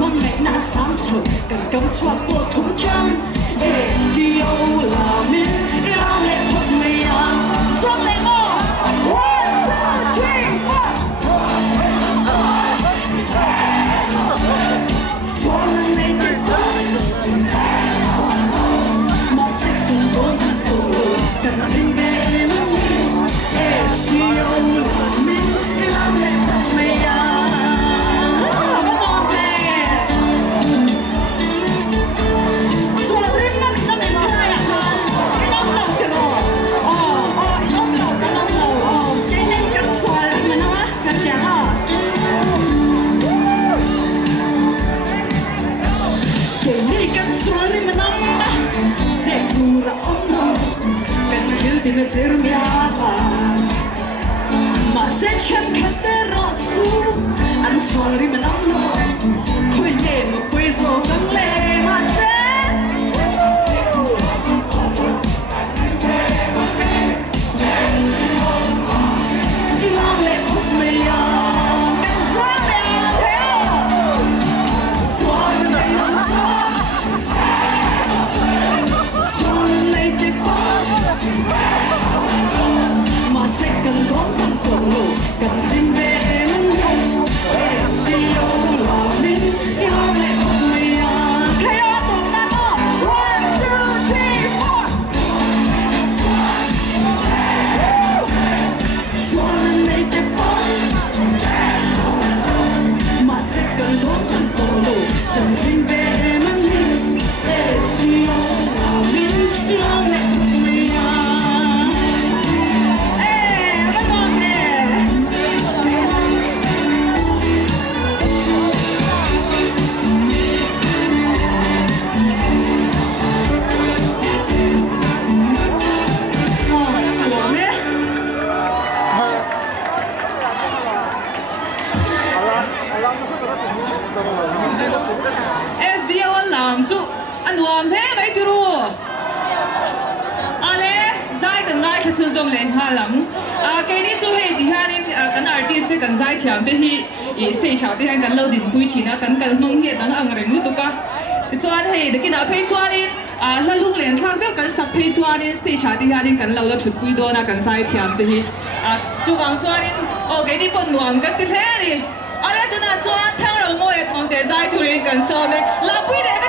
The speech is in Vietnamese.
Mong ngày na sáng trời cần công xoa bộ thống trăng STO là mình đi làm lệ thuật mày à xuống lên ngô 1, 2, 3 xóa lần này tuyệt vời mà sẽ cần vốn thật tổ lộ cần mình về mong mình STO là mình đi làm lệ thuật mày à Segura o no, pentil di mesermiata ma se c'è che rozzo, an suori menamno cogliemo questo con lei ma se di lamme meia canzone suona dai non so mà sẽ cần có một tổ lộ cần đến về mong nhau STO là mình yêu lệ một mày à thay áo tụi ta nó 1, 2, 3 xóa lần này đẹp bóng mà sẽ cần có một tổ lộ cần đến về mong nhau STO là mình yêu lệ một mày à SDO làm chú anh hoàng thế vậy từ rồi ale zai cần ngai khát chung trong lên ha lắm cái này chú hay thì ha nên cái artist cái zai thiam thế hi stage chào thế hay cái lâu đình bùi chỉ na cái mong hiện đang ăn rừng nút cả cho anh hay để cái nào phải cho anh là lúc lên thang đó cái sắp phải cho anh stage chào thế ha nên cái lâu là chút bùi đó na cái zai thiam thế hi chú vàng cho anh cái này bọn hoàng cái thế này ale từ nào cho anh theo đầu môi thằng để zai tu lên cái sau này là bùi để cái